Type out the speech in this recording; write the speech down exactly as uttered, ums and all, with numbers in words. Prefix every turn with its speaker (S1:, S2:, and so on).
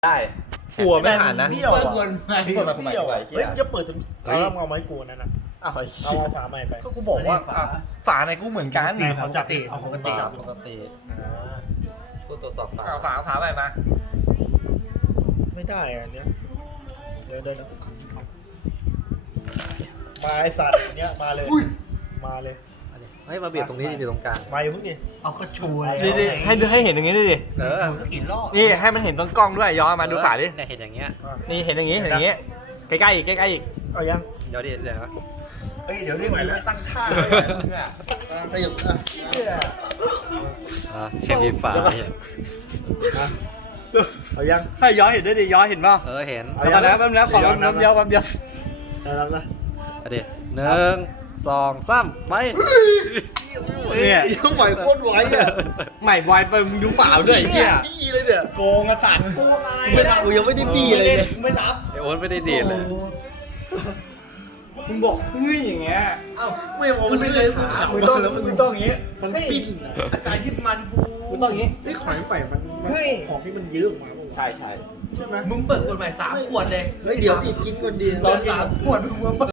S1: ได้กลัวไม่ผ่านนะ
S2: เปรี้ยว
S3: เปิด
S2: อ่ะ
S3: คนใหม่
S2: เปรี้ยวอ่ะ
S1: เปรี้ยวอ่ะ
S2: เฮ้ยจะเปิดจนเอาแล้วเอาไม้กูนั่นน่ะ
S1: อ้าว
S2: เอาเอาฝาใหม่ไป
S1: ก็กูบอกว่าอ่ะฝาในกูเหมือนกัน
S2: ไหนขอจับเอาของปกติจับ
S1: ปกติกูตรวจสอบฝา
S4: เอาฝาฝาใหม่มา
S2: ไม่ได้อะอันเนี้ยเดี๋ยวเดี๋ยวนะมาไอสัตว์อันเนี้ยมาเลยมาเลย
S1: เฮ้ยมาเบียดตรงนี้ดิเบียดตรงกลาง
S2: มาอยู่เพิ่งดิ
S3: เอาก็ชูเลย
S4: ดิดิให้ดูให้เห็นอย่างงี้ดิดิ
S1: เออ
S3: ชูสักกี่รอบ
S4: นี่ให้มันเห็นตรงกล้องด้วยย้อนมาดูฝาดิ
S1: เนี่ยเห็นอย่างเงี้ย
S2: อ่ะ
S4: นี่เห็นอย่างงี้เห็นอย่างงี้ใกล้ๆอีกใกล้ๆอีก
S2: เอายัง
S1: เดี๋ยวดิเดี๋ยวนะ
S3: เฮ้ยเดี๋ยวนี้ไม่ตั้งท่า
S2: ขยับอ่ะ
S1: อ่ะเช็คดีฝาเนี่ย
S2: อ่ะเอายัง
S4: ให้ย้อนเห็นด้วยดิย้อนเห็นเปล่า
S1: เออเห็น
S2: เอา
S4: เอามาแล้วแป๊บนึงขอแป๊บนึงเดียวแป๊บเดียว
S2: ได้แล้วนะ
S1: เอาดิหนึ่งสองสามไป
S4: เนี่ย
S2: ยังไหวโคตรไหวอ่ะ
S4: ใหม่บอยไปมึงดูฝาด้วยไอ้เหี้ย
S2: บี้เลยเนี่ย
S4: โกงกระสัน
S3: โกงอะไร
S2: ไม่นับกูยังไม่ได้บี้เลยเนี่ย
S3: ไม่นับ
S1: ไอโอ๊ตไม่ได้ดีดเลย
S4: มึงบอกเฮ้ยอย่างเงี้ย
S3: เอ้า
S2: ไม่บอกมันไม่เลยกูขำ
S4: มึงต้อง
S2: แล้ว
S4: มึงต้องอย่างงี้
S2: มันปิ้นอ่ะ
S3: อาจารย์ยึดมันกู
S4: มึงต้องอย่างงี้
S2: ไอ้ขอยใหม่มันมัน
S4: เฮ้ย
S2: ของที่มันยืดออกมา
S4: ใช่ใช่
S2: ใช่ไหม
S3: มึงเปิดขวดใหม่สามขวดเลย
S2: เฮ้ยเดี๋ยวอีกกินก่อนดี
S3: เปิดสามขวดมึงมาเปิด